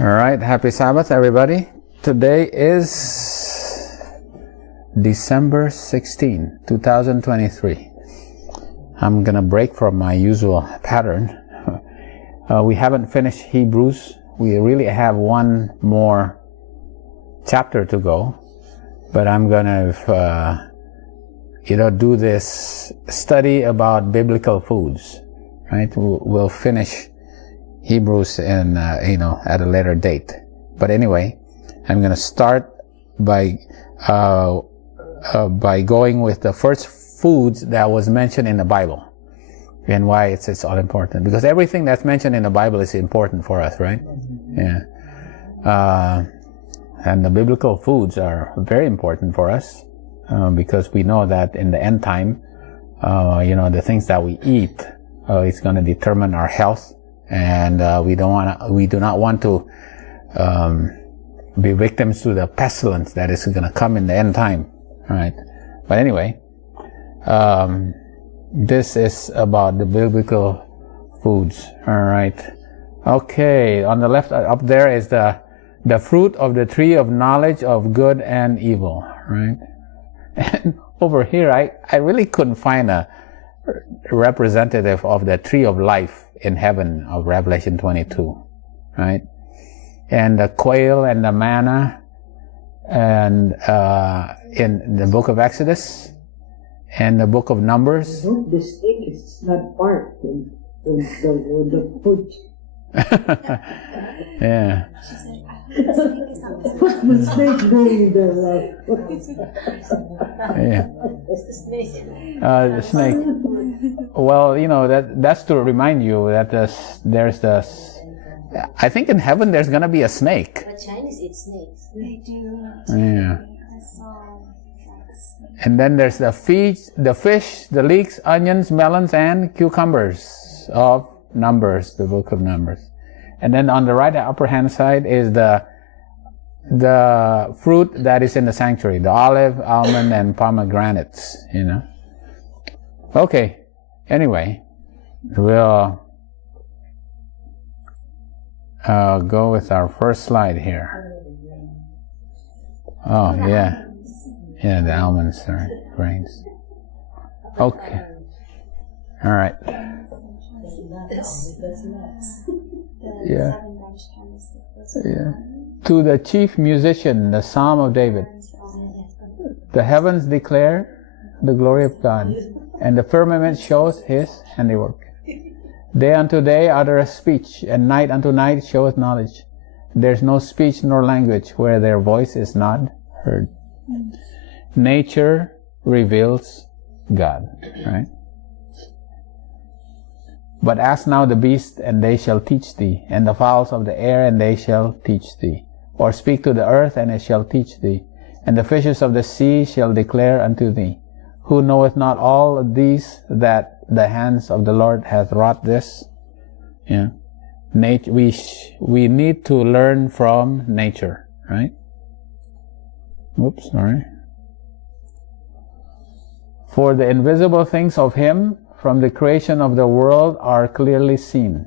All right, happy Sabbath, everybody. Today is December 16, 2023. I'm going to break from my usual pattern. We haven't finished Hebrews. We really have one more chapter to go, but I'm going to, do this study about biblical foods, right? We'll finish Hebrews in, at a later date. But anyway, I'm going to start by going with the first foods that was mentioned in the Bible, and why it's all important. Because everything that's mentioned in the Bible is important for us, right? Yeah. And the biblical foods are very important for us, because we know that in the end time, the things that we eat is going to determine our health. And we do not want to be victims to the pestilence that is going to come in the end time, right? But anyway, this is about the biblical foods. All right. Okay. On the left up there is the fruit of the tree of knowledge of good and evil, right? And over here, I really couldn't find a representative of the tree of life in heaven of Revelation 22, right? And the quail and the manna, and in the book of Exodus and the book of Numbers. The snake is not part of the food. Yeah. The snake doing the yeah. It's the snake. The snake. Well, that's to remind you that I think in heaven there's gonna be a snake. But Chinese eat snakes. They do. Yeah. And then there's the fish, the leeks, onions, melons, and cucumbers of Numbers, the book of Numbers. And then on the right upper hand side is the fruit that is in the sanctuary, the olive, almond, and pomegranates, Okay. Anyway, we'll go with our first slide here. Oh, yeah. Yeah, the almonds are grains. Okay. All right. That's nuts. Yeah. Yeah. To the chief musician, the Psalm of David. The heavens declare the glory of God, and the firmament shows his handiwork. Day unto day uttereth speech, and night unto night showeth knowledge. There is no speech nor language where their voice is not heard. Nature reveals God, right? But ask now the beasts, and they shall teach thee, and the fowls of the air, and they shall teach thee. Or speak to the earth, and it shall teach thee, and the fishes of the sea shall declare unto thee. Who knoweth not all of these, that the hands of the Lord hath wrought this? Yeah. We need to learn from nature, right? Oops, sorry. For the invisible things of him from the creation of the world are clearly seen.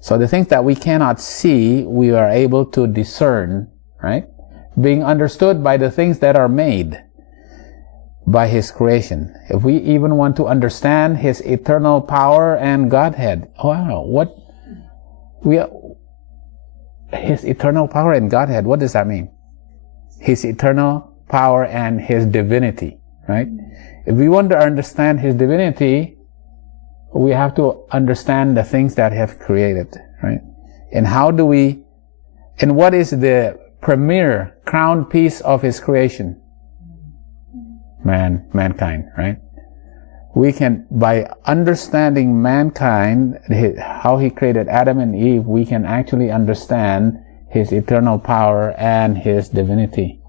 So the things that we cannot see, we are able to discern, right? Being understood by the things that are made by his creation. If we even want to understand his eternal power and Godhead, his eternal power and Godhead, what does that mean? His eternal power and his divinity, right? If we want to understand his divinity, we have to understand the things that have created, right? And what is the premier crown piece of his creation? Mankind, right? We can, by understanding mankind, how he created Adam and Eve, we can actually understand his eternal power and his divinity.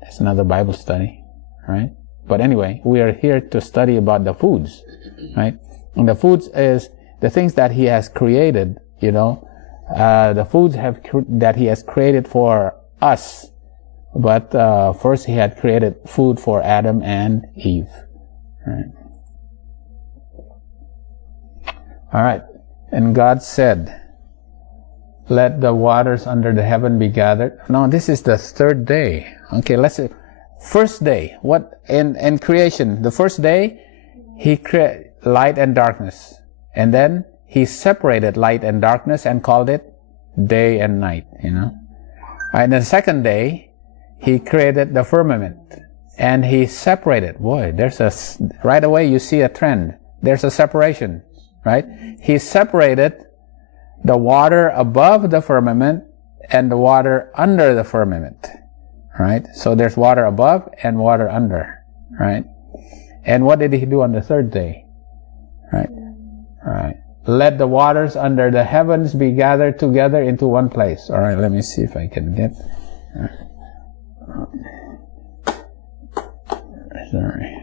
That's another Bible study, right? But anyway, we are here to study about the foods, right? And the foods is the things that he has created, the foods that he has created for us. But first he had created food for Adam and Eve, right? All right. And God said, Let the waters under the heaven be gathered. No, this is the third day. Okay, let's see. First day. What in creation? The first day, he created light and darkness. And then he separated light and darkness and called it day and night, you know. And the second day, he created the firmament. And he separated. Boy, right away you see a trend. There's a separation, right? He separated the water above the firmament and the water under the firmament, right? So there's water above and water under, right? And what did he do on the third day? Right? Right. Let the waters under the heavens be gathered together into one place. All right, let me see if I can get... Sorry.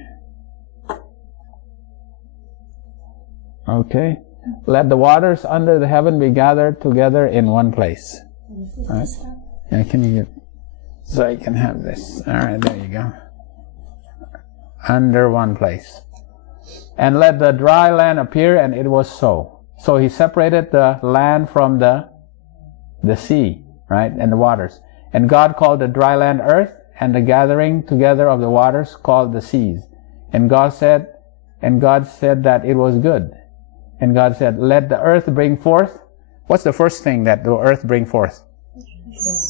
Okay. Let the waters under the heaven be gathered together in one place. Right? Yeah, can you get... So I can have this. All right, there you go. Under one place. And let the dry land appear, and it was so. So he separated the land from the sea, right, and the waters. And God called the dry land earth, and the gathering together of the waters called the seas. And God said that it was good. And God said, let the earth bring forth. What's the first thing that the earth bring forth?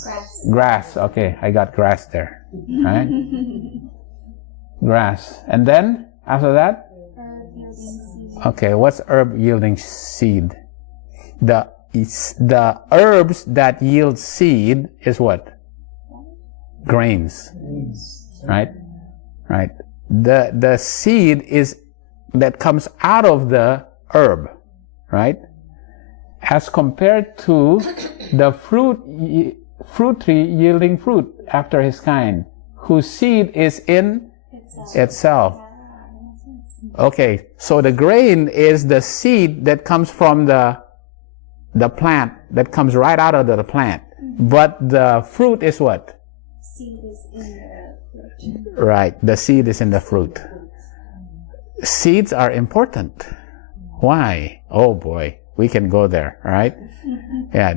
Grass. Grass. Okay, I got grass there, right? Grass. And then, after that? Okay, what's herb yielding seed? The herbs that yield seed is what? Grains. Right? Right. The seed is that comes out of the herb, right? As compared to the fruit tree yielding fruit after his kind, whose seed is in itself. Okay, so the grain is the seed that comes from the plant, that comes right out of the plant. But the fruit is what? Seed is in the fruit. Right, the seed is in the fruit. Seeds are important. Why? Oh boy, we can go there, right? Yeah,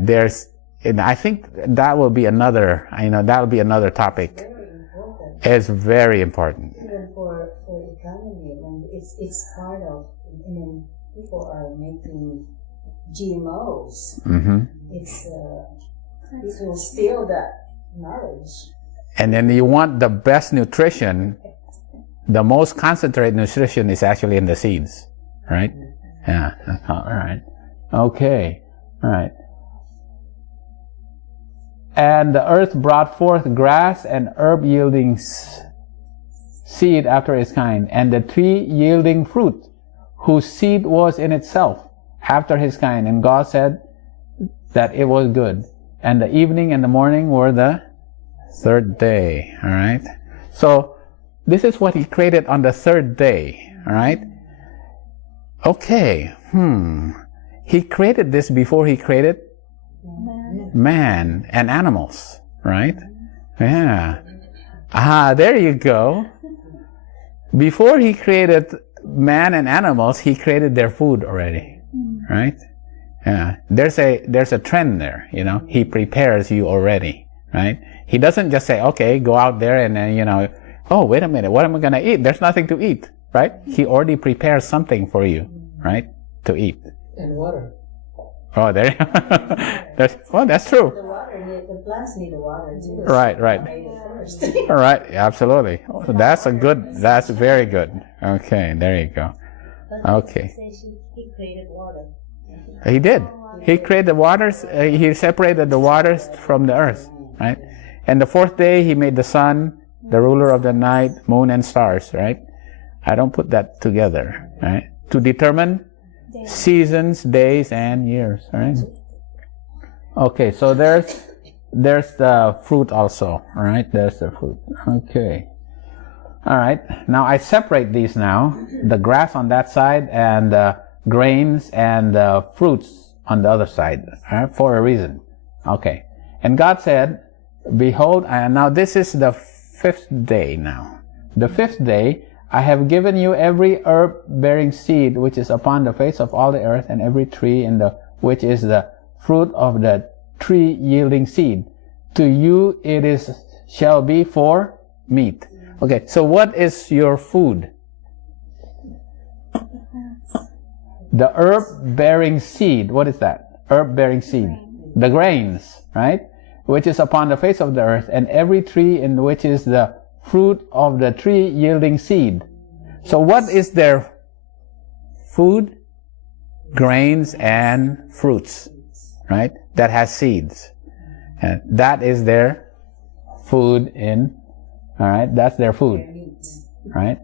and I think that will be another, that will be another topic. Very important. It's very important. Even for economy, and it's part of, people are making GMOs. Mm-hmm. It will steal that knowledge. And then you want the best nutrition, the most concentrated nutrition is actually in the seeds, right? Yeah, all right. Okay, all right. And the earth brought forth grass and herb yielding seed after its kind, and the tree yielding fruit, whose seed was in itself after his kind. And God said that it was good. And the evening and the morning were the third day. All right. So this is what he created on the third day. All right. Okay. He created this before he created man and animals, right? Yeah. There you go. Before he created man and animals, he created their food already, right? Yeah. There's a trend there, He prepares you already, right? He doesn't just say, okay, go out there and then, oh, wait a minute, what am I going to eat? There's nothing to eat, right? He already prepares something for you, right? To eat. And water. Oh, there. That's true. The plants need the water too. Right. All right, absolutely. That's very good. Okay, there you go. Okay. He created water. He did. He created the waters. He separated the waters from the earth, right? And the fourth day, he made the sun, the ruler of the night, moon, and stars, right? I don't put that together, right? To determine seasons, days, and years, right? Okay, so there's the fruit also, all right? There's the fruit. Okay. All right. Now I separate these now, the grass on that side and the grains and the fruits on the other side, all right, for a reason. Okay. And God said, behold, now this is the fifth day now. The fifth day, I have given you every herb bearing seed which is upon the face of all the earth, and every tree which is the fruit of the tree yielding seed. To you it shall be for meat. Okay, so what is your food? The herb bearing seed. What is that? Herb bearing seed. The grains, right? Which is upon the face of the earth, and every tree in which is the fruit of the tree yielding seed. So what is their food? Grains and fruits, right? That has seeds. And that is their food alright? That's their food, right?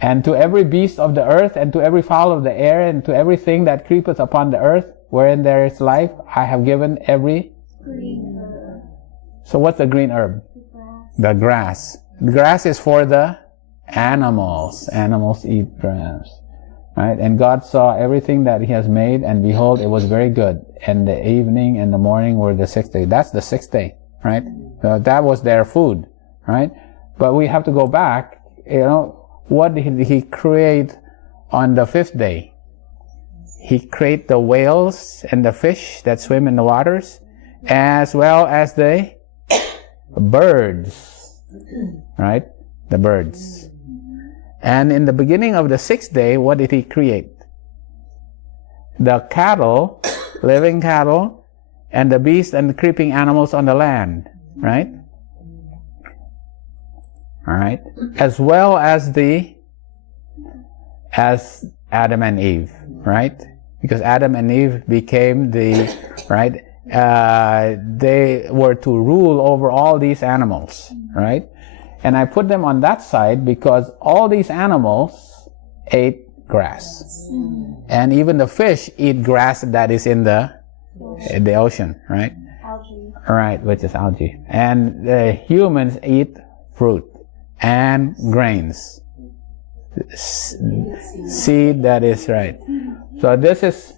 And to every beast of the earth, and to every fowl of the air, and to everything that creepeth upon the earth, wherein there is life, I have given every green herb. So what's the green herb? The grass. The grass is for the animals. Animals eat grass. Right? And God saw everything that He has made, and behold, it was very good. And the evening and the morning were the sixth day. That's the sixth day, right? So that was their food, right? But we have to go back, what did He create on the fifth day? He created the whales and the fish that swim in the waters, as well as the birds, right? The birds. And in the beginning of the sixth day, what did He create? The cattle, living cattle, and the beasts and the creeping animals on the land, right? All right. As well as Adam and Eve, right? Because Adam and Eve became right? They were to rule over all these animals, right? And I put them on that side because all these animals ate grass. And even the fish eat grass that is in the ocean, right? Algae. Right, which is algae. And the humans eat fruit and grains. Seed that is right. So this is,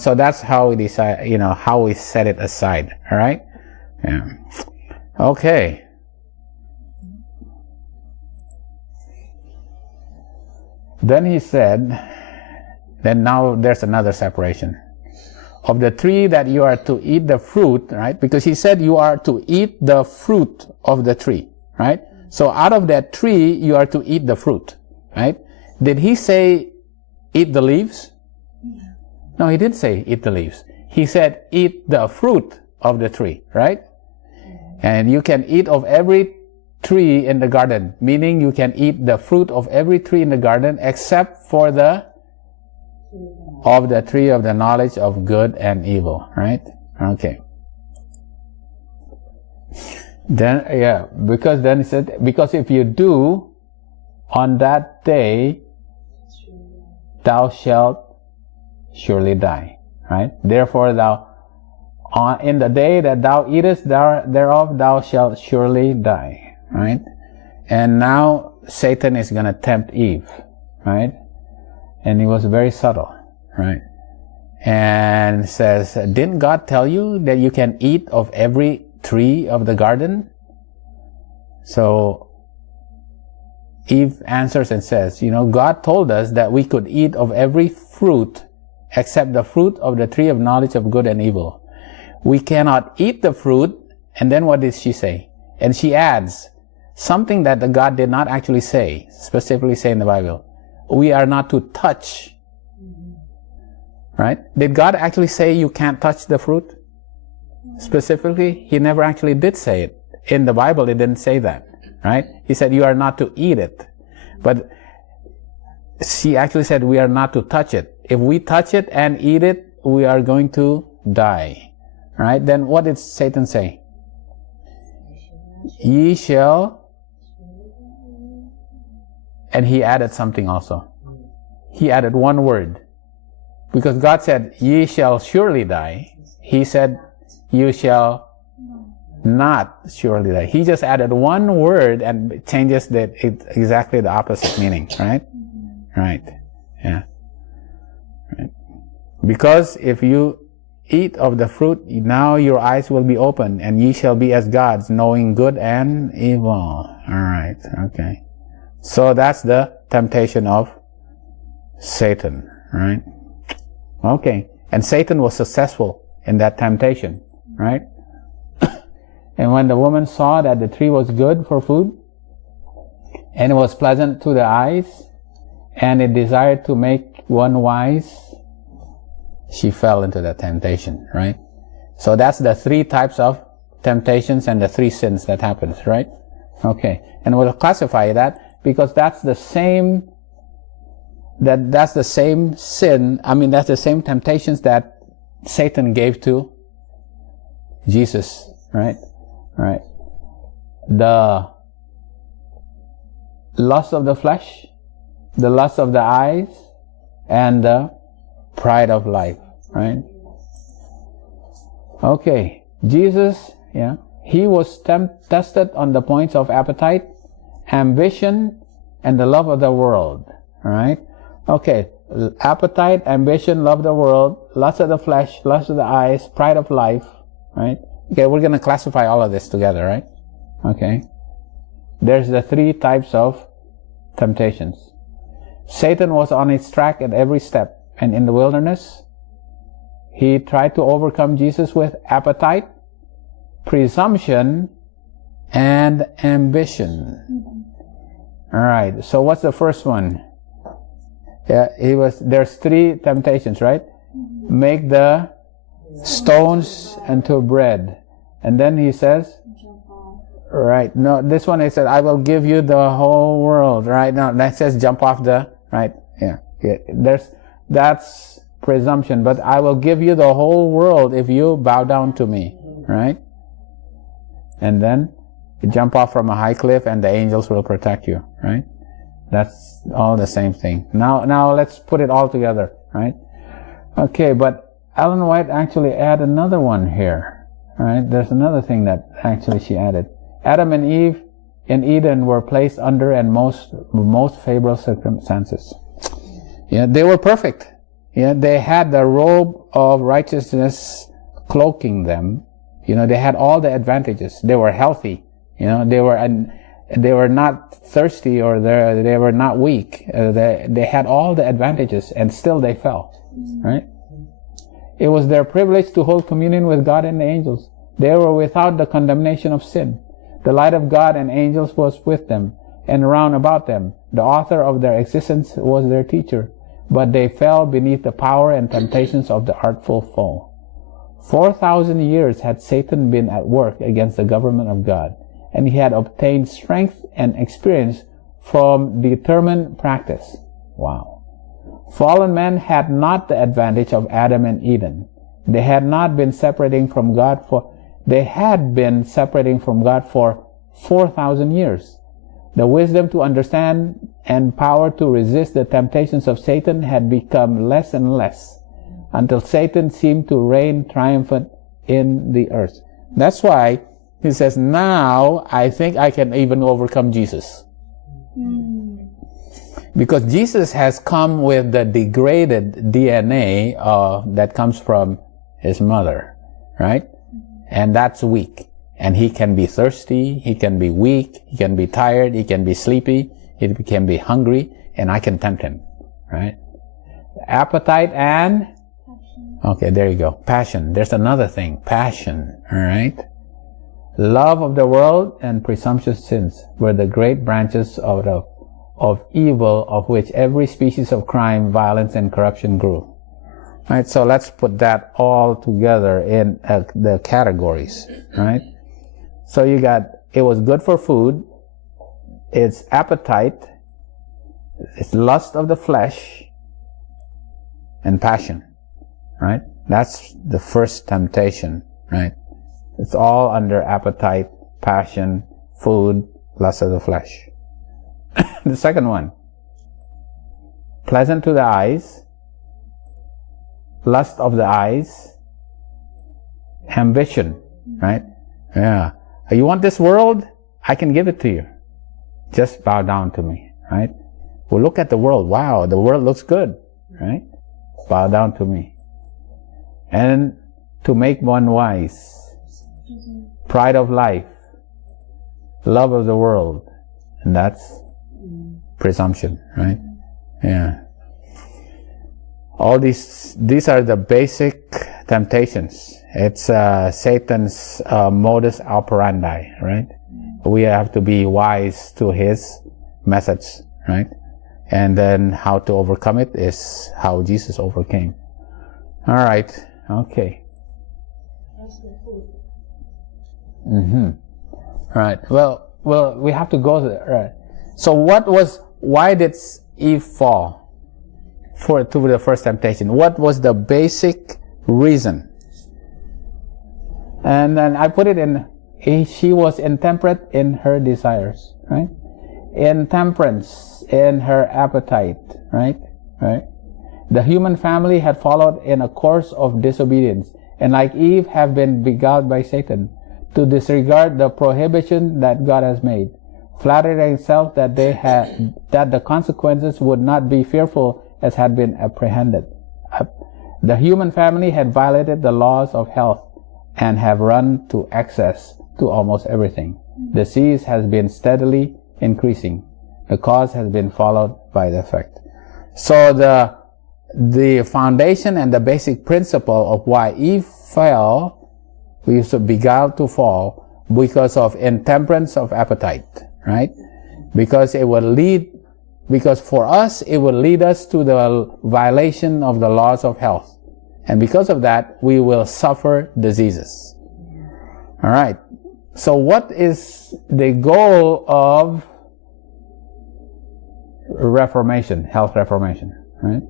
so that's how we decide, how we set it aside. All right? Yeah. Okay. Then He said, then now there's another separation. Of the tree that you are to eat the fruit, right? Because He said you are to eat the fruit of the tree, right? So out of that tree, you are to eat the fruit, right? Did He say eat the leaves? No, He didn't say eat the leaves. He said eat the fruit of the tree, right? And you can eat of every tree in the garden, meaning you can eat the fruit of every tree in the garden except for the tree of the knowledge of good and evil, right? Okay. Then, because then He said, because if you do, on that day, thou shalt surely die, right? Therefore in the day that thou eatest thereof, thou shalt surely die. Right? And now Satan is going to tempt Eve, right? And he was very subtle, right? And says, didn't God tell you that you can eat of every tree of the garden? So Eve answers and says, God told us that we could eat of every fruit except the fruit of the tree of knowledge of good and evil. We cannot eat the fruit. And then what did she say? And she adds, something that the God did not actually say, specifically say in the Bible. We are not to touch. Right? Did God actually say you can't touch the fruit? Specifically, He never actually did say it. In the Bible, it didn't say that. Right? He said you are not to eat it. But she actually said we are not to touch it. If we touch it and eat it, we are going to die. Right? Then what did Satan say? Ye shall. And he added something also. He added one word. Because God said, ye shall surely die. He said, you shall not surely die. He just added one word and changes exactly the opposite meaning. Right? Right. Yeah. Right. Because if you eat of the fruit, now your eyes will be open, and ye shall be as gods, knowing good and evil. All right. Okay. So that's the temptation of Satan, right? Okay. And Satan was successful in that temptation. right? And when the woman saw that the tree was good for food, and it was pleasant to the eyes, and it desired to make one wise, she fell into the temptation, right? So that's the three types of temptations and the three sins that happens, right? Okay, and we'll classify that because that's the same that's the same sin. I mean, that's the same temptations that Satan gave to Jesus, right? Right. The lust of the flesh, the lust of the eyes, and the pride of life, right? Okay, Jesus, he was tested on the points of appetite, ambition, and the love of the world, right? Okay, appetite, ambition, love of the world, lust of the flesh, lust of the eyes, pride of life, right? Okay, we're going to classify all of this together, right? Okay. There's the three types of temptations. Satan was on his track at every step, and in the wilderness, he tried to overcome Jesus with appetite, presumption, and ambition. All right, so what's the first one? There's three temptations, right? Make the stones into bread. And then he says, right, no, this one he said, I will give you the whole world, right? No, that says jump off the, right? Yeah. That's presumption, but I will give you the whole world if you bow down to me, right? And then you jump off from a high cliff and the angels will protect you, right? That's all the same thing. Now let's put it all together, right? Okay, but Ellen White actually added another one here, right? There's another thing that actually she added. Adam and Eve in Eden were placed under and most favorable circumstances. Yeah, they were perfect. Yeah, they had the robe of righteousness cloaking them. They had all the advantages. They were healthy. They were not thirsty or they were not weak. They had all the advantages and still they fell, right? It was their privilege to hold communion with God and the angels. They were without the condemnation of sin. The light of God and angels was with them and round about them. The author of their existence was their teacher. But they fell beneath the power and temptations of the artful foe. 4,000 years had Satan been at work against the government of God, and he had obtained strength and experience from determined practice. Wow. Fallen men had not the advantage of Adam and Eden. They had been separating from God for 4,000 years. The wisdom to understand and power to resist the temptations of Satan had become less and less, until Satan seemed to reign triumphant in the earth. That's why he says, now I think I can even overcome Jesus. Because Jesus has come with the degraded DNA that comes from his mother, right? And that's weak. And he can be thirsty, he can be weak, he can be tired, he can be sleepy, he can be hungry, and I can tempt him, right? Appetite and passion. Okay, there you go. Passion. There's another thing. Passion, all right? Love of the world and presumptuous sins were the great branches of evil, of which every species of crime, violence, and corruption grew. Right, so let's put that all together in the categories, right? So you got, it was good for food, it's appetite, it's lust of the flesh, and passion, right? That's the first temptation, right? It's all under appetite, passion, food, lust of the flesh. The second one, pleasant to the eyes, lust of the eyes, ambition, right? Yeah. You want this world? I can give it to you. Just bow down to me, right? Well, look at the world. Wow, the world looks good, right? Bow down to me. And to make one wise, pride of life, love of the world, and that's presumption, right? Yeah. All these are the basic temptations. It's Satan's modus operandi, right? We have to be wise to his methods, right? And then how to overcome it is how Jesus overcame. All right. Okay. All right. Well, we have to go there. Right. So why did Eve fall to the first temptation? What was the basic reason? And then I put it in, she was intemperate in her desires, right? Intemperance in her appetite, right? The human family had followed in a course of disobedience, and like Eve have been beguiled by Satan to disregard the prohibition that God has made, flattering itself that the consequences would not be fearful as had been apprehended. The human family had violated the laws of health and have run to excess to almost everything. Disease has been steadily increasing. The cause has been followed by the effect. So the foundation and the basic principle of why Eve fell, we used to beguiled to fall, because of intemperance of appetite, right? Because for us, it would lead us to the violation of the laws of health. And because of that, we will suffer diseases. All right. So what is the goal of reformation, health reformation, right?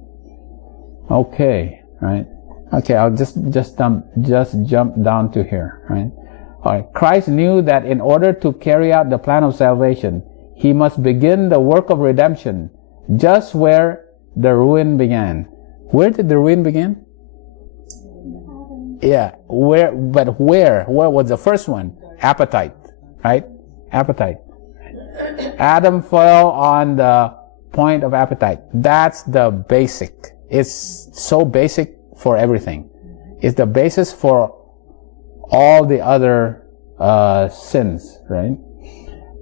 Okay, right? Okay, I'll just jump down to here, right? All right. Christ knew that in order to carry out the plan of salvation, he must begin the work of redemption just where the ruin began. Where did the ruin begin? Yeah, where was the first one? Appetite, right? Appetite. Adam fell on the point of appetite. That's the basic. It's so basic for everything. It's the basis for all the other sins, right?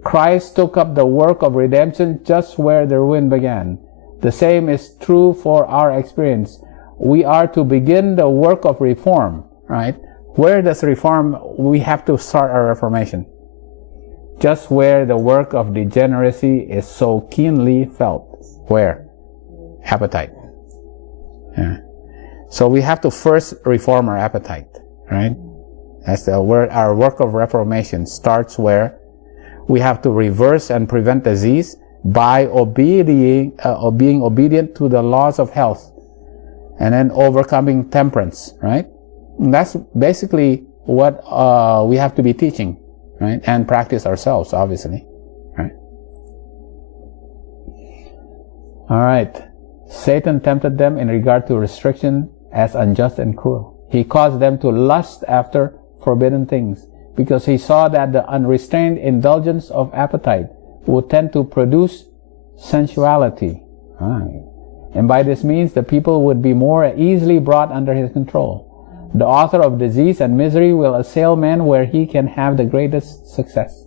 Christ took up the work of redemption just where the ruin began. The same is true for our experience. We are to begin the work of reform, right? Where does reform, we have to start our reformation? Just where the work of degeneracy is so keenly felt. Where? Appetite. Yeah. So we have to first reform our appetite, right? That's where our work of reformation starts, where we have to reverse and prevent disease by being obedient to the laws of health, and then overcoming temperance, right? And that's basically what we have to be teaching, right? And practice ourselves, obviously, right? All right. Satan tempted them in regard to restriction as unjust and cruel. He caused them to lust after forbidden things because he saw that the unrestrained indulgence of appetite would tend to produce sensuality. Right. And by this means, the people would be more easily brought under his control. The author of disease and misery will assail man where he can have the greatest success.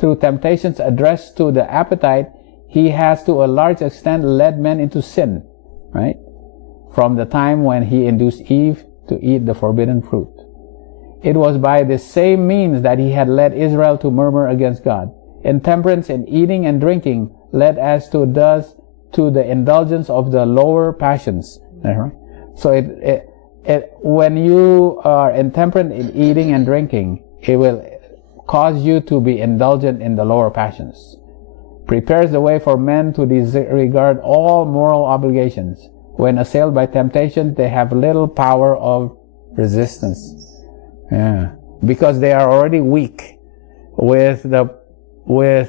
Through temptations addressed to the appetite, he has to a large extent led men into sin, right? From the time when he induced Eve to eat the forbidden fruit. It was by the same means that he had led Israel to murmur against God. Intemperance in eating and drinking led as to does to the indulgence of the lower passions. Right? So when you are intemperate in eating and drinking, it will cause you to be indulgent in the lower passions. Prepares the way for men to disregard all moral obligations. When assailed by temptation, they have little power of resistance. Yeah, because they are already weak with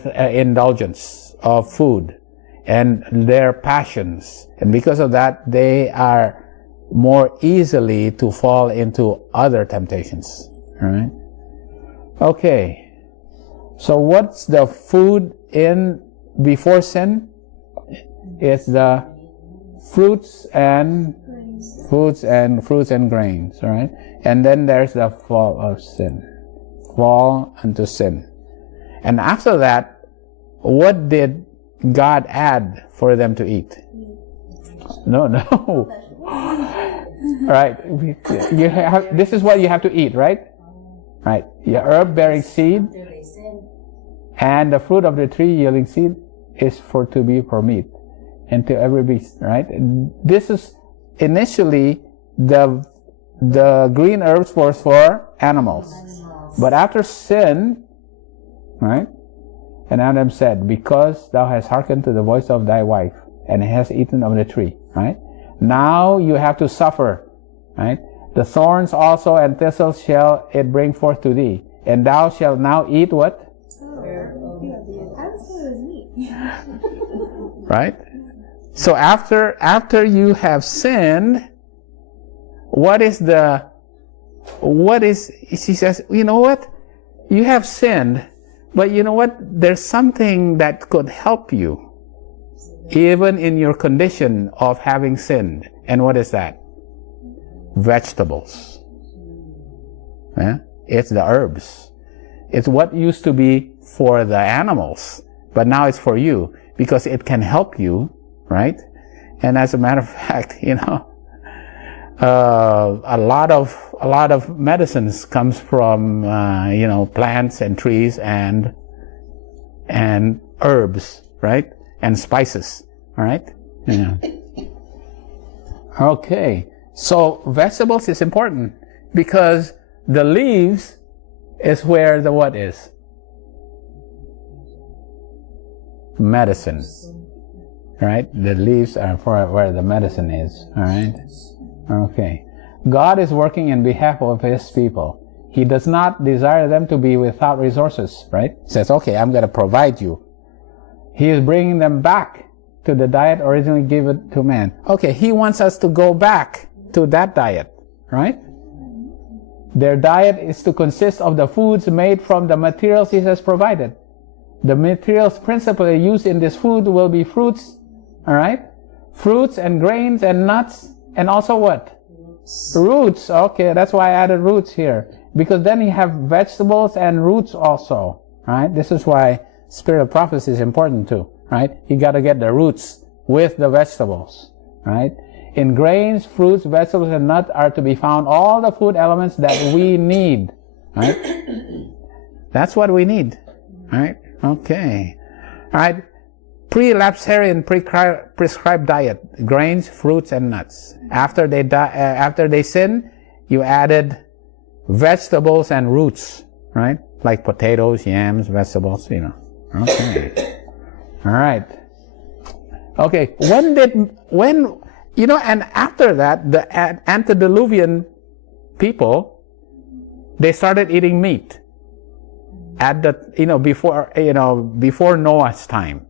indulgence of food and their passions, and because of that, they are more easily to fall into other temptations. All right. Okay. So what's the food in before sin? It's the fruits and grains, all right? And then there's the fall of sin. Fall into sin. And after that, what did God add for them to eat? No. Right? You have, this is what you have to eat, right? Right. Your herb bearing seed and the fruit of the tree yielding seed is to be for meat, and to every beast, right? This is initially the green herbs was for animals. But after sin, right? And Adam said, because thou hast hearkened to the voice of thy wife, and hast eaten of the tree, right? Now you have to suffer, right? The thorns also and thistles shall it bring forth to thee, and thou shalt now eat what? Right? So after you have sinned, she says, you know what? You have sinned, but you know what? There's something that could help you, even in your condition of having sinned. And what is that? Vegetables. Yeah? It's the herbs. It's what used to be for the animals, but now it's for you, because it can help you, right? And as a matter of fact, you know, a lot of medicines comes from you know, plants and trees and herbs, right? And spices, all right? Yeah. Okay, so vegetables is important because the leaves is where the what is? Medicine, right? The leaves are for where the medicine is, all right? Okay. God is working in behalf of His people. He does not desire them to be without resources, right? He says, okay, I'm going to provide you. He is bringing them back to the diet originally given to man. Okay, He wants us to go back to that diet, right? Their diet is to consist of the foods made from the materials He has provided. The materials principally used in this food will be fruits, all right? Fruits and grains and nuts, and also what? Roots. Okay, that's why I added roots here. Because then you have vegetables and roots also, right? This is why spirit of prophecy is important too, right? You got to get the roots with the vegetables, right? In grains, fruits, vegetables, and nuts are to be found all the food elements that we need, right? That's what we need, right? Okay. All right. Pre-lapsarian prescribed diet: grains, fruits, and nuts. After they sin, you added vegetables and roots, right? Like potatoes, yams, vegetables, you know. Okay. All right. Okay. When you know, and after that, the antediluvian people, they started eating meat at the, you know, before Noah's time.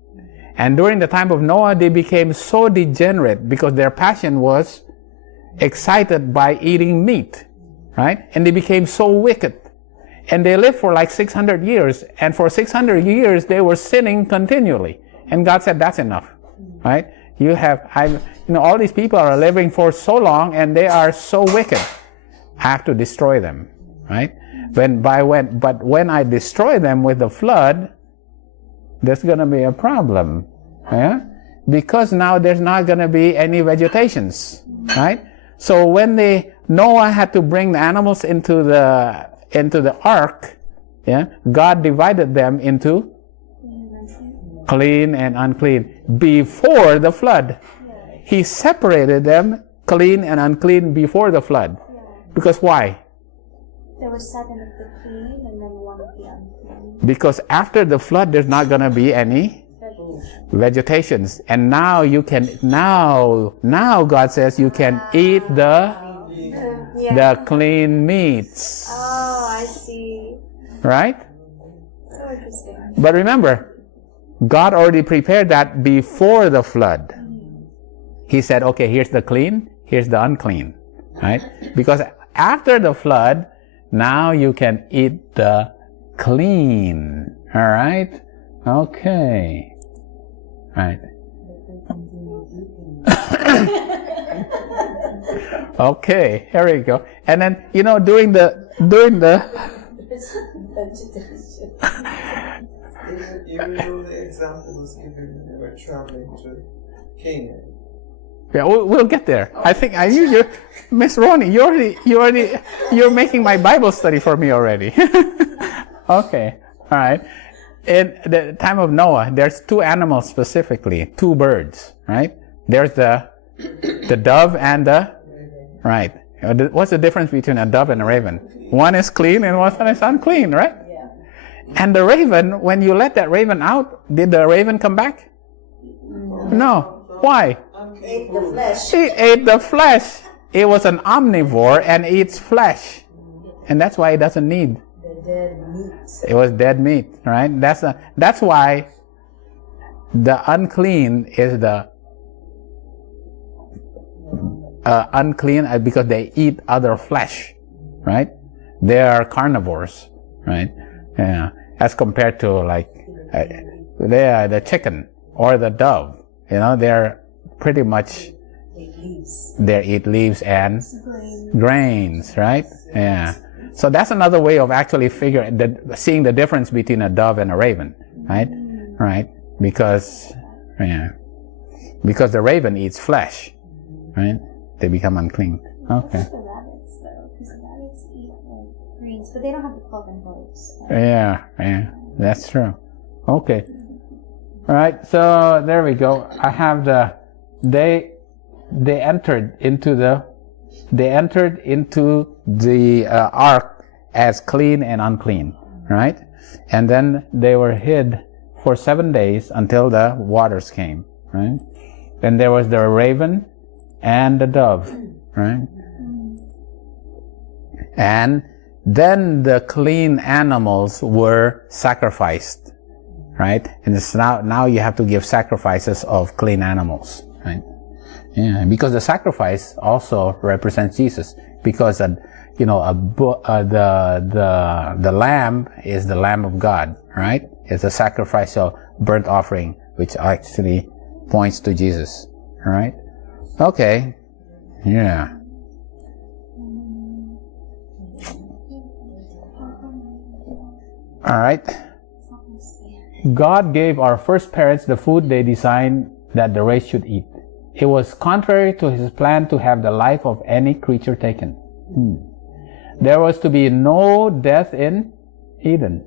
And during the time of Noah, they became so degenerate because their passion was excited by eating meat, right? And they became so wicked. And they lived for like 600 years. And for 600 years, they were sinning continually. And God said, that's enough, right? All these people are living for so long and they are so wicked. I have to destroy them, right? But when I destroy them with the flood, there's going to be a problem, yeah? Because now there's not going to be any vegetations, right? So when Noah had to bring the animals into the ark, yeah, God divided them into clean and unclean before the flood. He separated them clean and unclean before the flood. Because why? There were 7 of the clean and then 1 of the unclean. Because after the flood, there's not going to be any vegetations. And now you can, now God says you can eat the clean meats. Oh, I see. Right? So interesting. But remember, God already prepared that before the flood. He said, okay, here's the clean, here's the unclean. Right? Because after the flood, now you can eat the clean. All right? Okay. All right. Okay, here we go. And then, during the even though the example was given when they were traveling to Canaan, Yeah, we'll get there. I think you're Miss Ronnie. You're making my Bible study for me already. Okay, all right. In the time of Noah, there's two animals specifically, two birds, right? There's the dove and the right. What's the difference between a dove and a raven? One is clean and one is unclean, right? Yeah. And the raven, when you let that raven out, did the raven come back? No. Why? Ate the flesh. It ate the flesh. It was an omnivore and eats flesh. And that's why it doesn't need. The dead meat. It was dead meat, right? That's why the unclean is the unclean because they eat other flesh, right? They are carnivores, right? Yeah, as compared to like they are the chicken or the dove. They're pretty much they eat leaves and grains, right? Yeah. So that's another way of actually seeing the difference between a dove and a raven, right? Right? Because the raven eats flesh, right? They become unclean. Okay. The rabbits, though, because the rabbits eat like greens, but they don't have the cloven hooves. Yeah, that's true. Okay. All right. So there we go. I have they entered into the ark as clean and unclean, right? And then they were hid for 7 days until the waters came, right? Then there was the raven and the dove, right? And then the clean animals were sacrificed, right? And it's now you have to give sacrifices of clean animals, right? Yeah, because the sacrifice also represents Jesus. Because the lamb is the Lamb of God, right? It's a sacrificial burnt offering, which actually points to Jesus, all right? Okay, yeah. All right. God gave our first parents the food they designed that the race should eat. It was contrary to his plan to have the life of any creature taken. There was to be no death in Eden.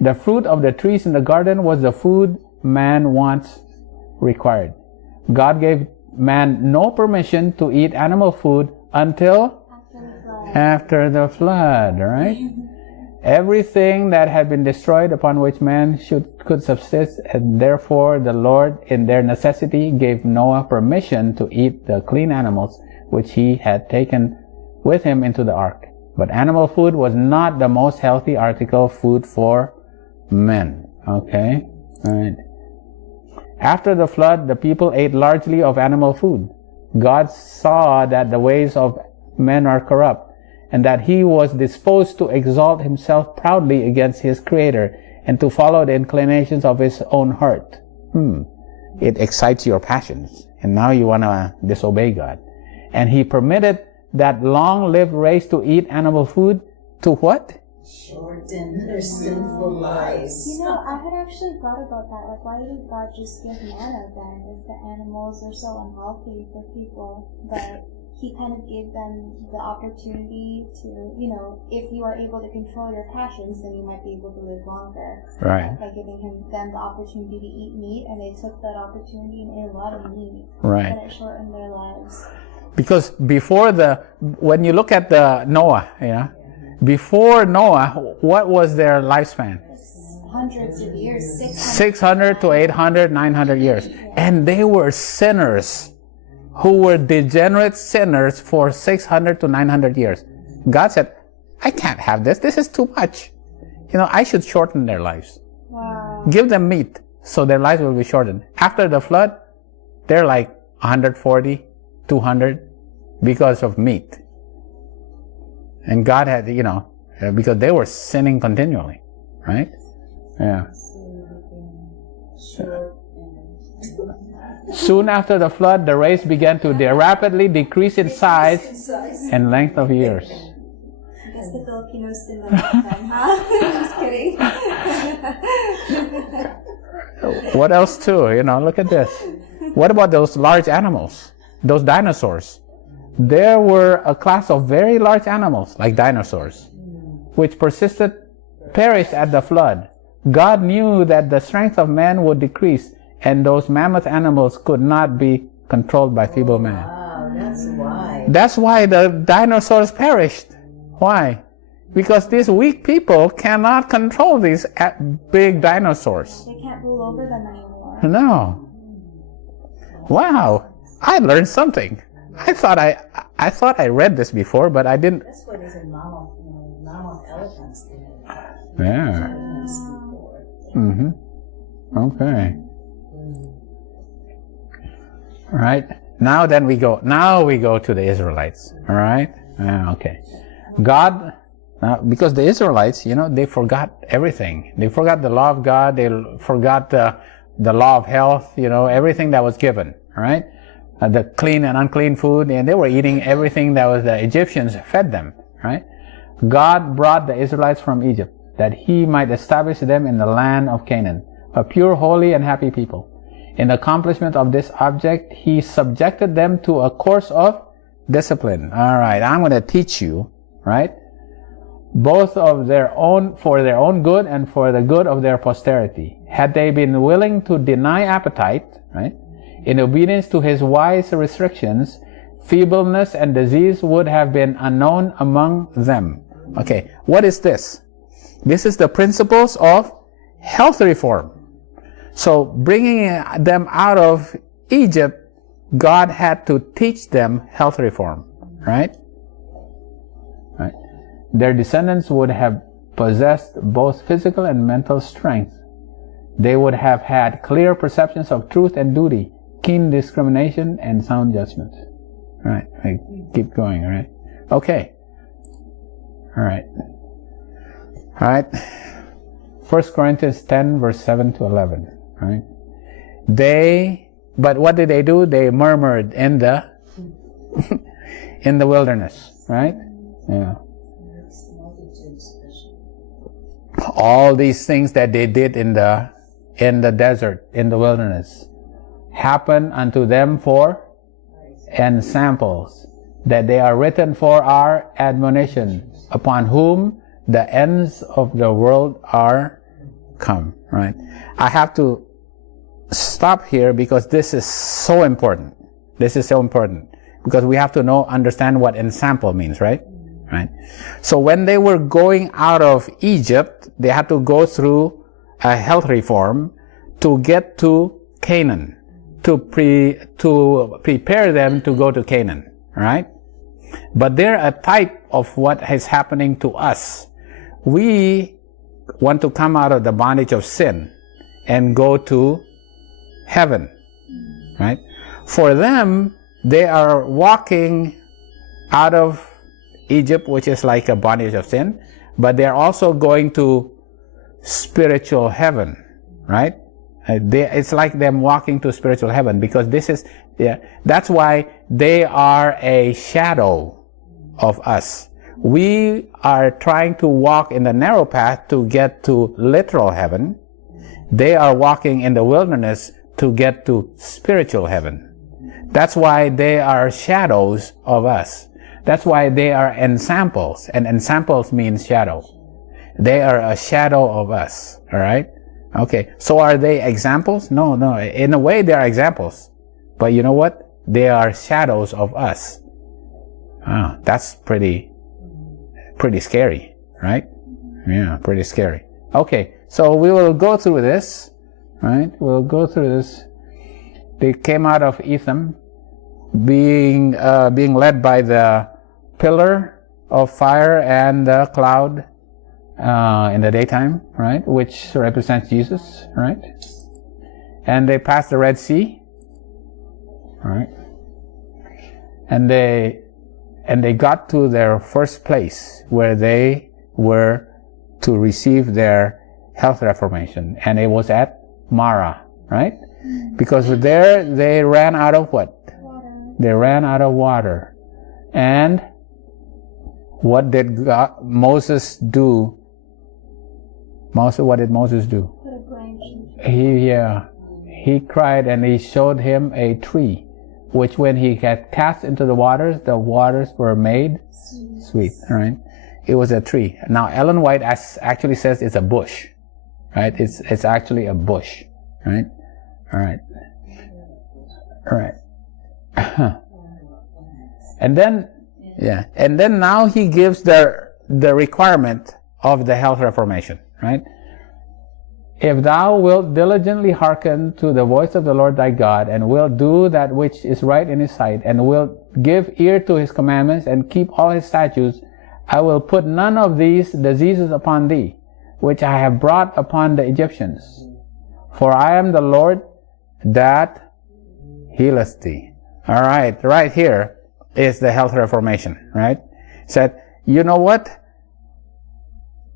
The fruit of the trees in the garden was the food man once required. God gave man no permission to eat animal food until after the flood, right? Everything that had been destroyed upon which man could subsist, and therefore the Lord, in their necessity, gave Noah permission to eat the clean animals which he had taken with him into the ark. But animal food was not the most healthy article food for men. Okay? All right. After the flood, the people ate largely of animal food. God saw that the ways of men are corrupt, and that he was disposed to exalt himself proudly against his Creator and to follow the inclinations of his own heart. It excites your passions, and now you want to disobey God. And he permitted that long-lived race to eat animal food to what? Shorten their sinful lives. I had actually thought about that. Like, why didn't God just give manna then if the animals are so unhealthy for people? But he kind of gave them the opportunity to, if you are able to control your passions, then you might be able to live longer. Right. By giving them the opportunity to eat meat, and they took that opportunity and ate a lot of meat. Right. And it shortened their lives. Because when you look at the Noah, before Noah, what was their lifespan? Hundreds of years. 600 to 800, 900 years. And they were sinners who were degenerate sinners for 600 to 900 years. God said, I can't have this. This is too much. I should shorten their lives. Wow. Give them meat so their lives will be shortened. After the flood, they're like 140, 200 because of meat. And God had, because they were sinning continually, right? Yeah. Soon after the flood, the race began to rapidly decrease in size and length of years. I guess the Filipinos didn't like them, huh? Just kidding. What else too? Look at this. What about those large animals? those dinosaurs. There were a class of very large animals, like dinosaurs, which perished at the flood. God knew that the strength of man would decrease, and those mammoth animals could not be controlled by feeble man. Wow, that's why. That's why the dinosaurs perished. Why? Because these weak people cannot control these big dinosaurs. They can't rule over them anymore. No. Wow. I learned something. I thought I read this before, but I didn't. That's what is in mammoth elephants. Yeah. Mm-hmm. Okay. All right. Now we go to the Israelites. All right. Okay. God, because the Israelites, they forgot everything. They forgot the law of God. They forgot the law of health. Everything that was given. All right. The clean and unclean food, and they were eating everything that was the Egyptians fed them. Right. God brought the Israelites from Egypt that He might establish them in the land of Canaan, a pure, holy, and happy people. In the accomplishment of this object, He subjected them to a course of discipline. All right, I'm going to teach you, right? Both for their own good and for the good of their posterity. Had they been willing to deny appetite, right, in obedience to His wise restrictions, feebleness and disease would have been unknown among them. Okay, what is this? This is the principles of health reform. So bringing them out of Egypt, God had to teach them health reform, right? Right. Their descendants would have possessed both physical and mental strength. They would have had clear perceptions of truth and duty, keen discrimination, and sound judgment. All right, I keep going, all right? Okay. All right. All right. 1 Corinthians 10, verse 7 to 11. Right? But what did they do? They murmured in the in the wilderness, right? Yeah. All these things that they did in the desert, in the wilderness, happened unto them for ensamples, that they are written for our admonition, upon whom the ends of the world are come. Right? I have to stop here because this is so important. This is so important because we have to understand what ensample means, right? Right. So when they were going out of Egypt, they had to go through a health reform to get to Canaan, to prepare them to go to Canaan, right? But they're a type of what is happening to us. We want to come out of the bondage of sin and go to heaven, right? For them, they are walking out of Egypt, which is like a bondage of sin, but they're also going to spiritual heaven, right? It's like them walking to spiritual heaven because that's why they are a shadow of us. We are trying to walk in the narrow path to get to literal heaven. They are walking in the wilderness to get to spiritual heaven. That's why they are shadows of us. That's why they are ensamples, and ensamples means shadow. They are a shadow of us, all right? Okay, so are they examples? No. In a way, they are examples. But you know what? They are shadows of us. Ah, that's pretty scary, right? Yeah, pretty scary. Okay, so we will go through this, right? We'll go through this. They came out of Etham, being led by the pillar of fire and the cloud in the daytime, right? Which represents Jesus, right? And they passed the Red Sea, right? And they got to their first place where they were to receive their health reformation, and it was at Mara, right? Because there they ran out of what? Water. They ran out of water. And what did Moses do? What did Moses do? Put a branch in. He cried and he showed him a tree which when he had cast into the waters were made sweet, right? It was a tree. Now Ellen White actually says it's a bush, right? It's actually a bush, right? All right. And then now he gives the requirement of the health reformation, right? If thou wilt diligently hearken to the voice of the Lord thy God, and wilt do that which is right in his sight, and wilt give ear to his commandments, and keep all his statutes, I will put none of these diseases upon thee, which I have brought upon the Egyptians. For I am the Lord that healeth thee. All right here is the health reformation, right? Said, you know what?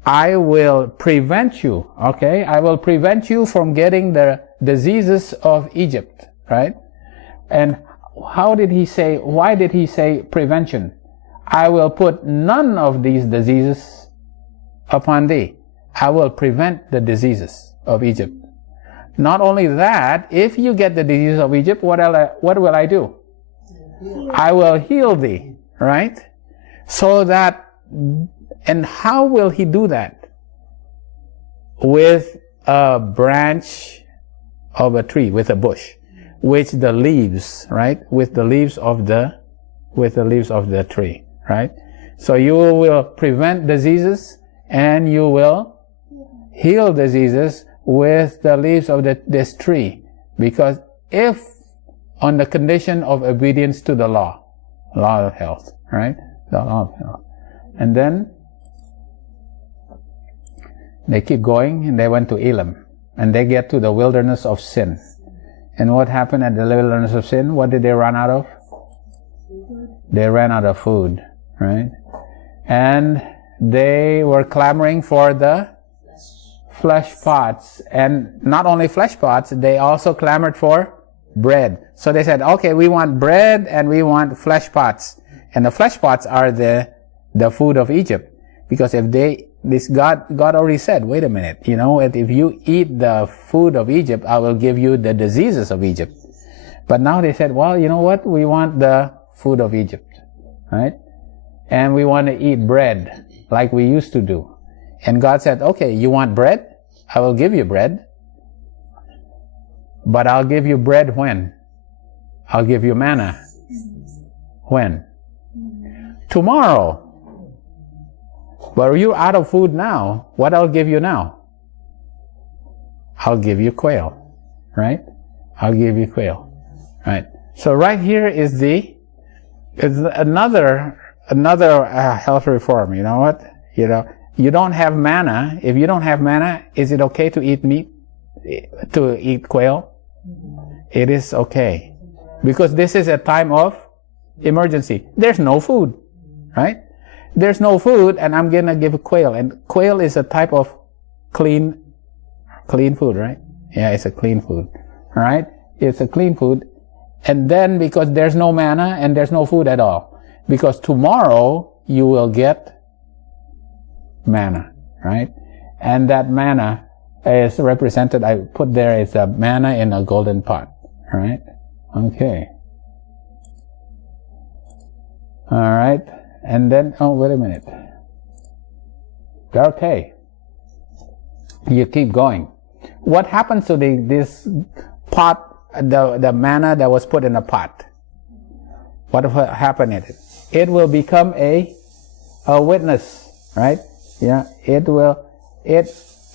I will prevent you, okay? I will prevent you from getting the diseases of Egypt, right? And why did he say prevention? I will put none of these diseases upon thee. I will prevent the diseases of Egypt. Not only that, if you get the disease of Egypt, what will I do? I will heal thee, right? So that, and how will he do that? With a branch of a tree, with a bush, with the leaves, right? With the leaves of the tree, right? So you will prevent diseases and you will heal diseases with the leaves of this tree. Because if on the condition of obedience to the law of health, right? The law of health. And then they keep going, and they went to Elim, and they get to the wilderness of sin. And what happened at the wilderness of sin? What did they run out of? They ran out of food, right? And they were clamoring for the flesh pots. And not only flesh pots, they also clamored for bread. So they said, okay, we want bread and we want flesh pots. And the flesh pots are the food of Egypt. Because God already said, wait a minute, if you eat the food of Egypt, I will give you the diseases of Egypt. But now they said, well, you know what? We want the food of Egypt, right? And we want to eat bread like we used to do. And God said, okay, you want bread? I will give you bread. But I'll give you bread when? I'll give you manna. When? Tomorrow. But you're out of food now. What I'll give you now? I'll give you quail, right? I'll give you quail, right? So right here is another health reform. You know what? You don't have manna. If you don't have manna, is it okay to eat meat? To eat quail? It is okay, because this is a time of emergency. There's no food, right? There's no food, and I'm gonna give quail. And quail is a type of clean food, right? Yeah, it's a clean food, right? It's a clean food. And then because there's no manna and there's no food at all, because tomorrow you will get manna, right? And that manna is represented, I put there, is a manna in a golden pot, right? Okay. All right. And then, oh, wait a minute. Okay. You keep going. What happens to this pot, the manna that was put in a pot? What happened in it? It will become a witness, right? Yeah,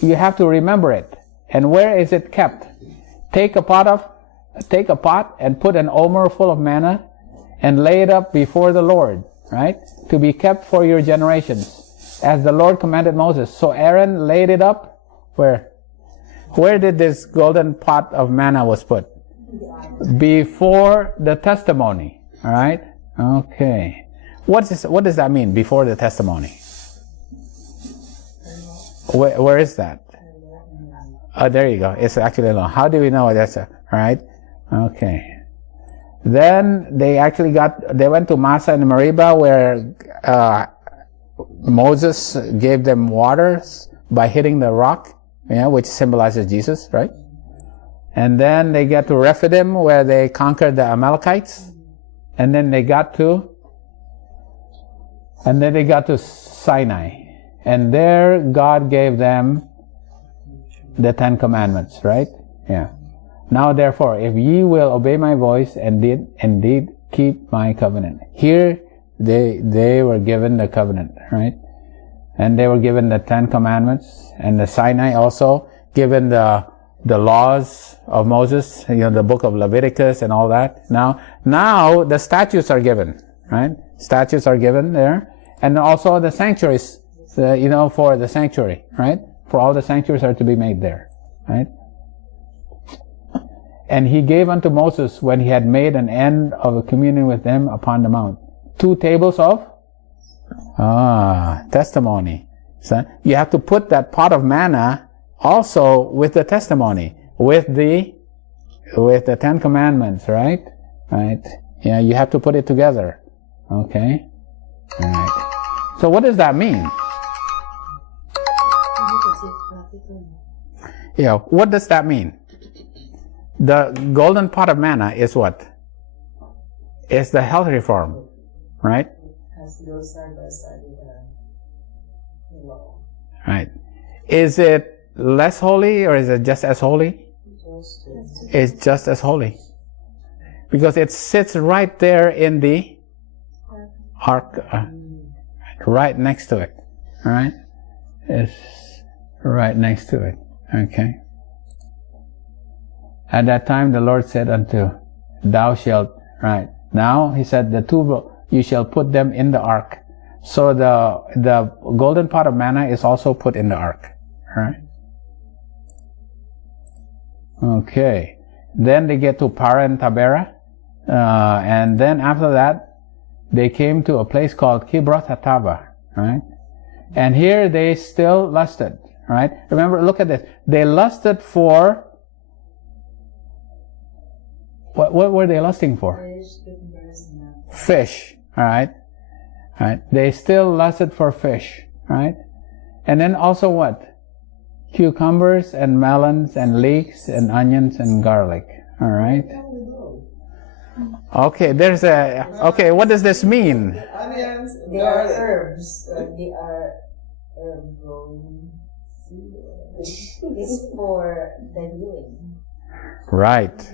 you have to remember it. And where is it kept? Take a pot and put an omer full of manna and lay it up before the Lord, right? To be kept for your generations, as the Lord commanded Moses. So Aaron laid it up where? Where did this golden pot of manna was put? Before the testimony. All right? Okay. What does that mean, before the testimony? Where is that? Oh, there you go. It's actually alone. How do we know that's all right? Okay. Then they went to Massa and Meribah, where Moses gave them waters by hitting the rock, which symbolizes Jesus, right? And then they get to Rephidim, where they conquered the Amalekites. And then they got to Sinai. And there God gave them the 10 Commandments, right? Yeah. Now therefore, if ye will obey my voice and did indeed keep my covenant. Here they were given the covenant, right? And they were given the 10 Commandments, and the Sinai also given the laws of Moses, the book of Leviticus and all that. Now the statutes are given, right? Statutes are given there, and also the sanctuaries, for the sanctuary, right? For all the sanctuaries are to be made there, right? And he gave unto Moses, when he had made an end of a communion with them upon the mount, 2 tables of testimony. So you have to put that pot of manna also with the testimony, with the 10 Commandments, right? Right. Yeah, you have to put it together. Okay. All right. So what does that mean? Yeah, what does that mean? The golden pot of manna is what? It's the health reform, right? Has to go side by side with the law. Right. Is it less holy or is it just as holy? It's just as holy. Because it sits right there in the ark, right next to it. All right? It's right next to it. Okay. At that time the Lord said unto, thou shalt, right. Now he said, you shall put them in the ark. So the golden pot of manna is also put in the ark. Right? Okay. Then they get to Paran Tabera. And then after that, they came to a place called Kibroth Hattava. Right? And here they still lusted. Right? Remember, look at this. They lusted for... What were they lusting for? Fish. All right. All right. They still lusted for fish. Right. And then also what? Cucumbers and melons and leeks and onions and garlic. All right. Okay. Okay. What does this mean? Onions. They are herbs. They are herb growing. It's for the healing. Right.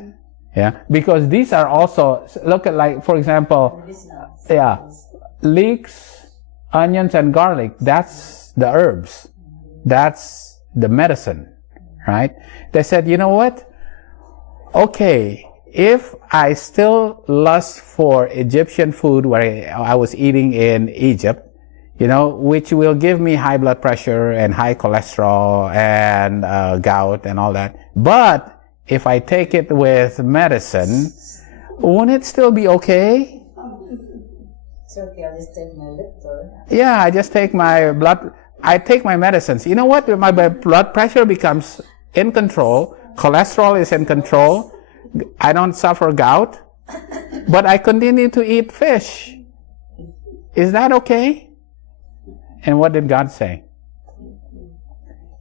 Yeah, because these are also, look at, like, for example, leeks, onions, and garlic, that's the herbs. That's the medicine, right? They said, you know what? Okay, if I still lust for Egyptian food where I was eating in Egypt, which will give me high blood pressure and high cholesterol and gout and all that, but if I take it with medicine, won't it still be okay? It's okay, I'll just take my Lipitor. Yeah, I take my medicines. You know what? My blood pressure becomes in control. Cholesterol is in control. I don't suffer gout. But I continue to eat fish. Is that okay? And what did God say?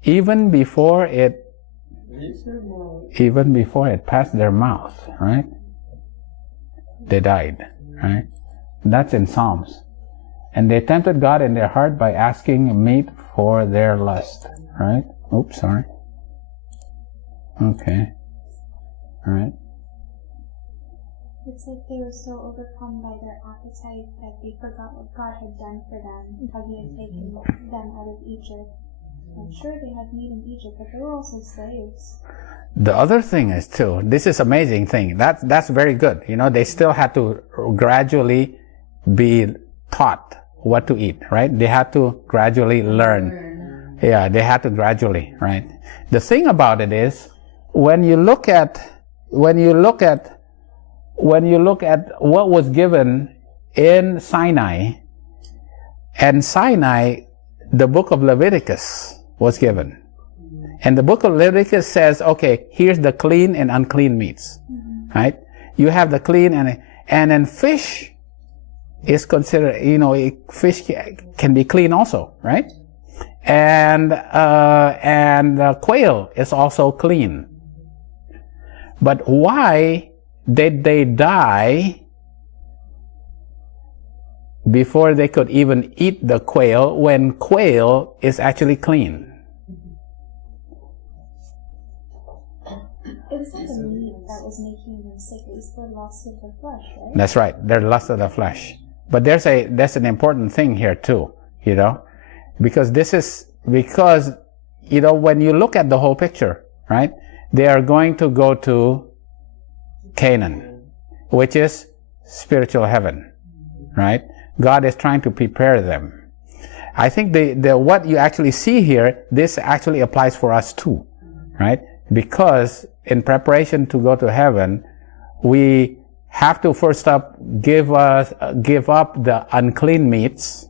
Even before it passed their mouth, right? They died, right? That's in Psalms. And they tempted God in their heart by asking meat for their lust, right? Oops, sorry. Okay. All right. It's like they were so overcome by their appetite that they forgot what God had done for them, how He had taken them out of Egypt. I'm sure they had meat in Egypt, but they were also slaves. The other thing is too, this is amazing thing. That's very good. They still had to gradually be taught what to eat, right? They had to gradually learn. Yeah, they had to gradually, right? The thing about it is, when you look at what was given in Sinai, and Sinai, the book of Leviticus was given. And the book of Leviticus says, okay, here's the clean and unclean meats, right? You have the clean and then fish is considered, fish can be clean also, right? And quail is also clean. But why did they die before they could even eat the quail when quail is actually clean? It was not the meat that was making them sick. It was the lust of the flesh, right? That's right. They're lust of the flesh. But there's an important thing here too, because when you look at the whole picture, right? They are going to go to Canaan, which is spiritual heaven, right? God is trying to prepare them. I think the what you actually see here, this actually applies for us too, right? Because in preparation to go to heaven, we have to first up give up the unclean meats,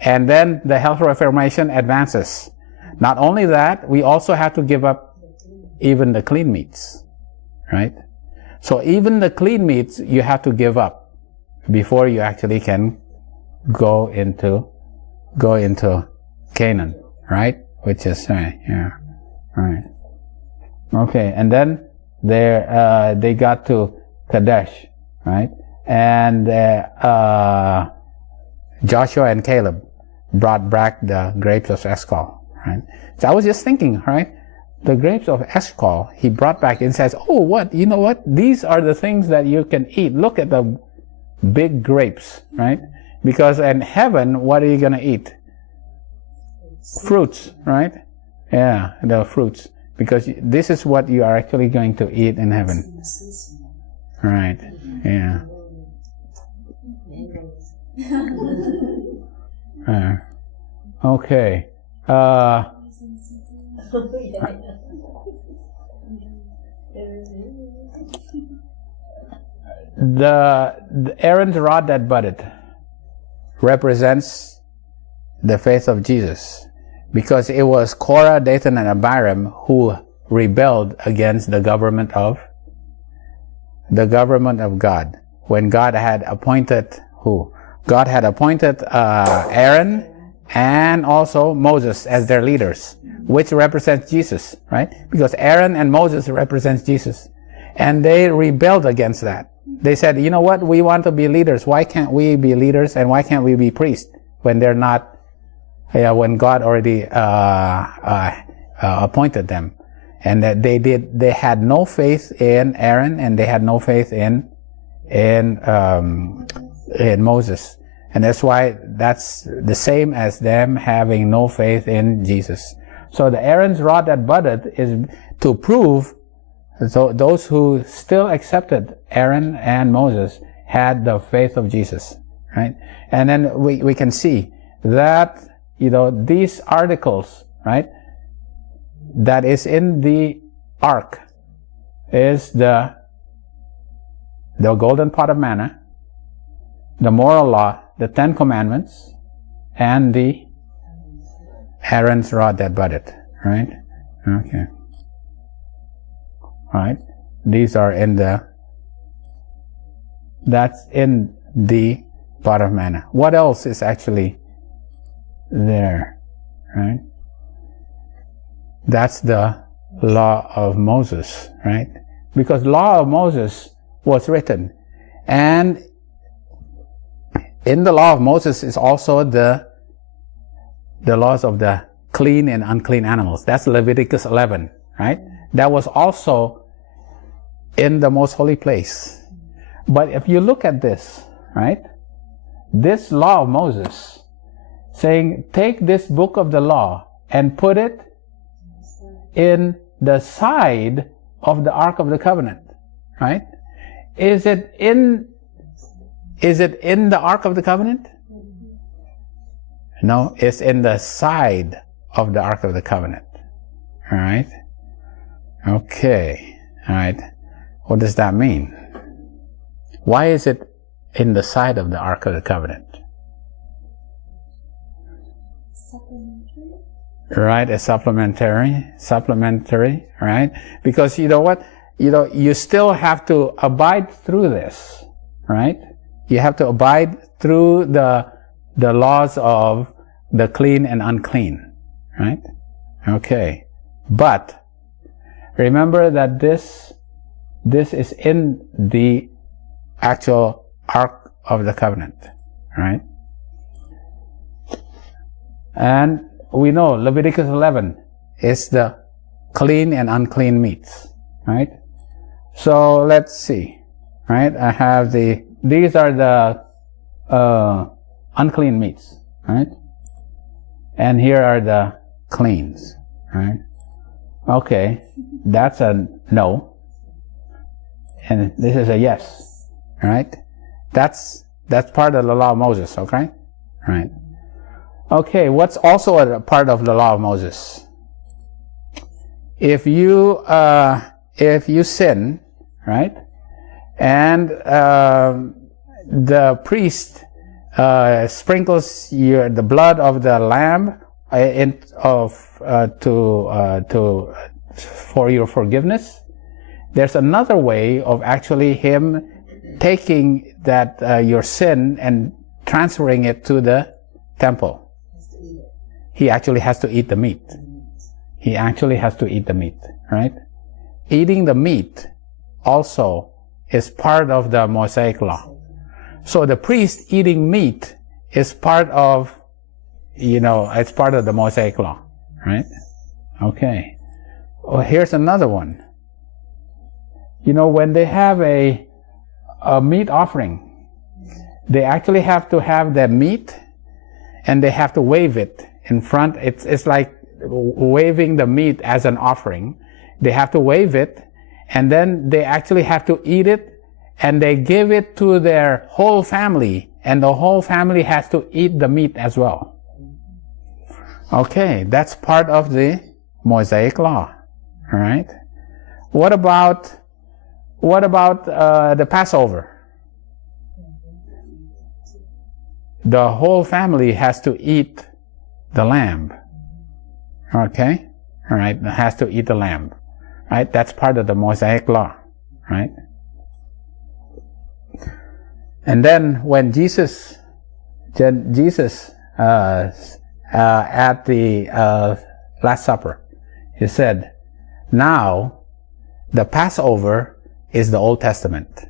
and then the health reformation advances. Not only that, we also have to give up even the clean meats, right? So even the clean meats you have to give up before you actually can go into Canaan, right? Which is right, yeah, right. Okay, and then they got to Kadesh, right? And Joshua and Caleb brought back the grapes of Eshcol, right? So I was just thinking, right? The grapes of Eshcol, he brought back and says, oh, what? You know what? These are the things that you can eat. Look at the big grapes, right? Because in heaven, what are you going to eat? Fruits, right? Yeah, the fruits. Because this is what you are actually going to eat in heaven. Right, yeah. Okay. The Aaron's rod that budded represents the faith of Jesus, because it was Korah, Dathan, and Abiram who rebelled against the government of God. When God had appointed who? God had appointed Aaron and also Moses as their leaders, which represents Jesus, right? Because Aaron and Moses represents Jesus. And they rebelled against that. They said, you know what? We want to be leaders. Why can't we be leaders, and why can't we be priests when they're not, when God already appointed them? And that they had no faith in Aaron, and they had no faith in Moses. And that's why that's the same as them having no faith in Jesus. So the Aaron's rod that budded is to prove so those who still accepted Aaron and Moses had the faith of Jesus, right? And then we can see that, these articles, right, that is in the ark is the golden pot of manna, the moral law, the 10 commandments, and the Aaron's rod that budded, right? Okay. Right? These are that's in the pot of manna. What else is actually there, right? That's the law of Moses, right? Because law of Moses was written, and in the law of Moses is also the laws of the clean and unclean animals. That's Leviticus 11, right? That was also in the most holy place. But if you look at this, right? This law of Moses saying, take this book of the law and put it in the side of the Ark of the Covenant, right? Is it in the Ark of the Covenant? No, it's in the side of the Ark of the Covenant. All right? Okay. All right. What does that mean? Why is it in the side of the Ark of the Covenant? Supplementary. Right, it's supplementary, right? Because you know what? You still have to abide through this, right? You have to abide through the laws of the clean and unclean, right? Okay. But remember that this This is in the actual Ark of the Covenant, right? And we know Leviticus 11 is the clean and unclean meats, right? So let's see, right? I have these are the unclean meats, right? And here are the cleans, right? Okay, that's a no. And this is a yes, right? That's part of the law of Moses, okay? Right. Okay, what's also a part of the law of Moses? If you sin, right, and the priest sprinkles the blood of the lamb for your forgiveness, there's another way of actually him taking that your sin and transferring it to the temple. He actually has to eat the meat. He actually has to eat the meat, right? Eating the meat also is part of the Mosaic law. So the priest eating meat is part of, it's part of the Mosaic law, right? Okay. Well, here's another one. When they have a meat offering, they actually have to have the meat and they have to wave it in front. It's like waving the meat as an offering. They have to wave it, and then they actually have to eat it, and they give it to their whole family, and the whole family has to eat the meat as well. Okay, that's part of the Mosaic law. All right. What about the Passover? The whole family has to eat the lamb. Okay? All right, has to eat the lamb. Right? That's part of the Mosaic law. Right? And then when Jesus at the Last Supper, he said, now the Passover is the Old Testament.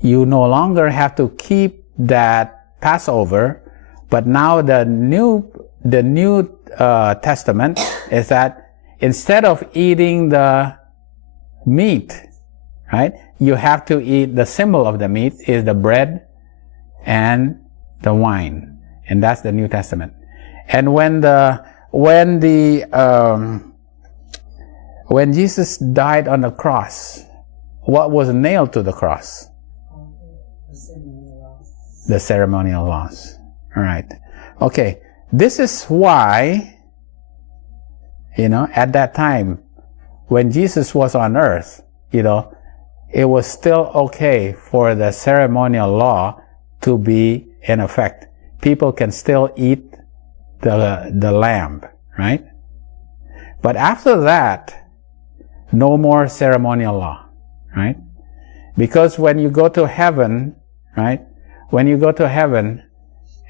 You no longer have to keep that Passover, but now the New Testament is that instead of eating the meat, right, you have to eat the symbol of the meat is the bread and the wine, and that's the New Testament. And when Jesus died on the cross, what was nailed to the cross? The ceremonial laws. All right. Okay. This is why, at that time, when Jesus was on earth, it was still okay for the ceremonial law to be in effect. People can still eat the lamb, right? But after that, no more ceremonial law, right? Because when you go to heaven, right? When you go to heaven,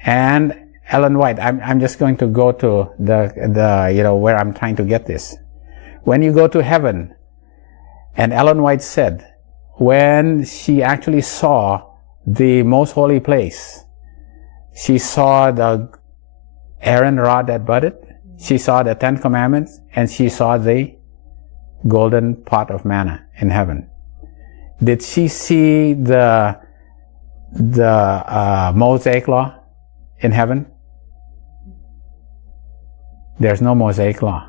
and Ellen White, I'm just going to go to the where I'm trying to get this. When you go to heaven, and Ellen White said, when she actually saw the most holy place, she saw the Aaron rod that budded, she saw the 10 Commandments, and she saw the golden pot of manna in heaven. Did she see the Mosaic law in heaven? There's no Mosaic law.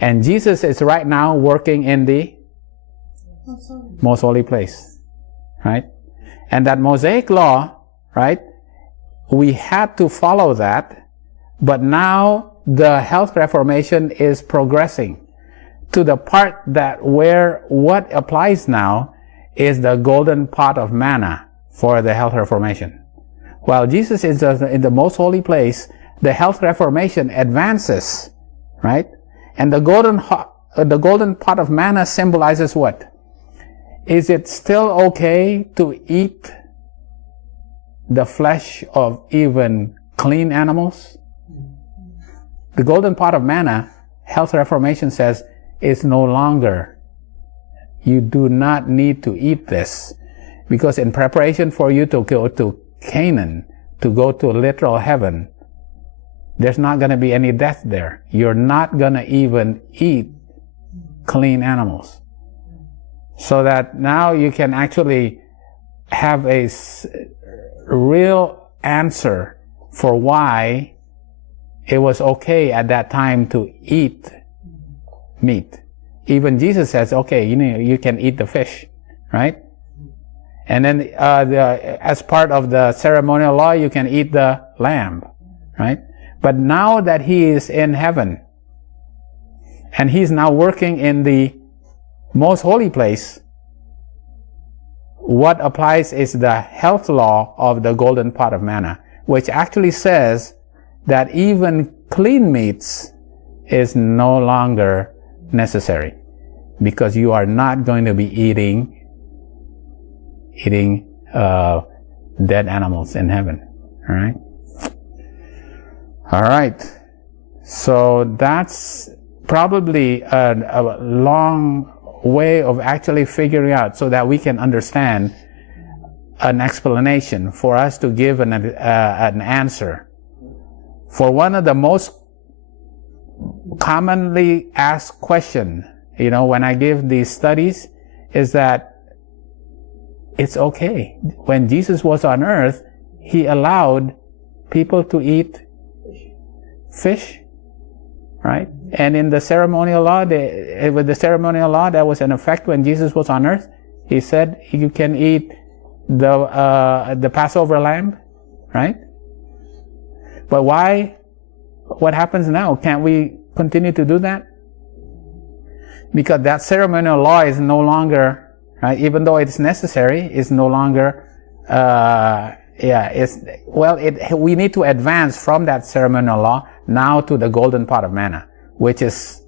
And Jesus is right now working in the most holy place, right? And that Mosaic law, right, we had to follow that, but now the health reformation is progressing to the part that where what applies now is the golden pot of manna for the health reformation. While Jesus is in the most holy place, the health reformation advances, right? And the golden pot of manna symbolizes what? Is it still okay to eat the flesh of even clean animals? The golden pot of manna, health reformation says, is no longer, you do not need to eat this, because in preparation for you to go to Canaan, to go to literal heaven, there's not going to be any death there. You're not going to even eat clean animals. So that now you can actually have a real answer for why it was okay at that time to eat meat. Even Jesus says, okay, you can eat the fish, right? And then as part of the ceremonial law, you can eat the lamb, right? But now that he is in heaven, and he's now working in the most holy place, what applies is the health law of the golden pot of manna, which actually says that even clean meats is no longer necessary, because you are not going to be eating dead animals in heaven. All right. So that's probably a long way of actually figuring out, so that we can understand an explanation, for us to give an answer for one of the most commonly asked question, when I give these studies, is that it's okay. When Jesus was on earth, he allowed people to eat fish, right? And in the ceremonial law, with the ceremonial law that was in effect when Jesus was on earth, he said you can eat the Passover lamb, right? But why? What happens now? Can't we continue to do that? Because that ceremonial law is no longer, right? Even though it's necessary, it's no longer. We need to advance from that ceremonial law now to the golden pot of manna, which is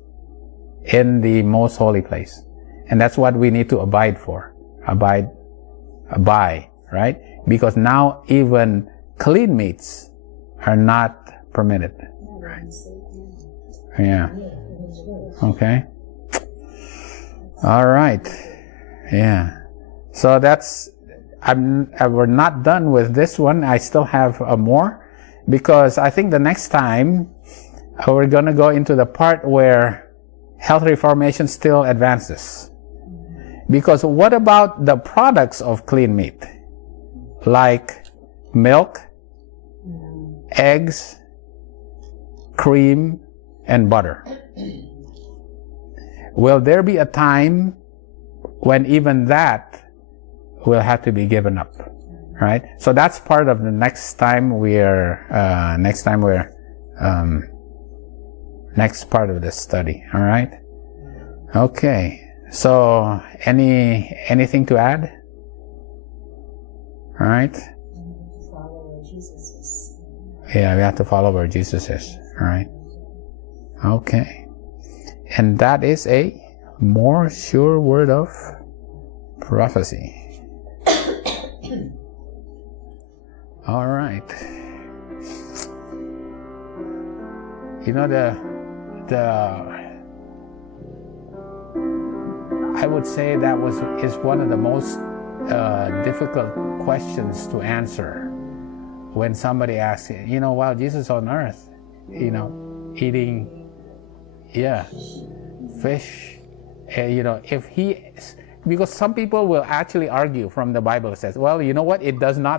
in the most holy place, and that's what we need to abide, right? Because now even clean meats are not permitted. Right? Yeah. Okay. All right. Yeah. So that's. We're not done with this one. I still have more, because I think the next time we're going to go into the part where health reformation still advances. Because what about the products of clean meat? Like milk, eggs, cream, and butter. Will there be a time when even that will have to be given up, right? So that's part of the next part of this study. All right. Okay. So anything to add? All right. Follow where Jesus is. Yeah, we have to follow where Jesus is. All right. Okay. And that is a more sure word of prophecy. All right. I would say that is one of the most difficult questions to answer when somebody asks, while Jesus on earth, eating, fish, because some people will actually argue from the Bible. It says, well, you know what? It does not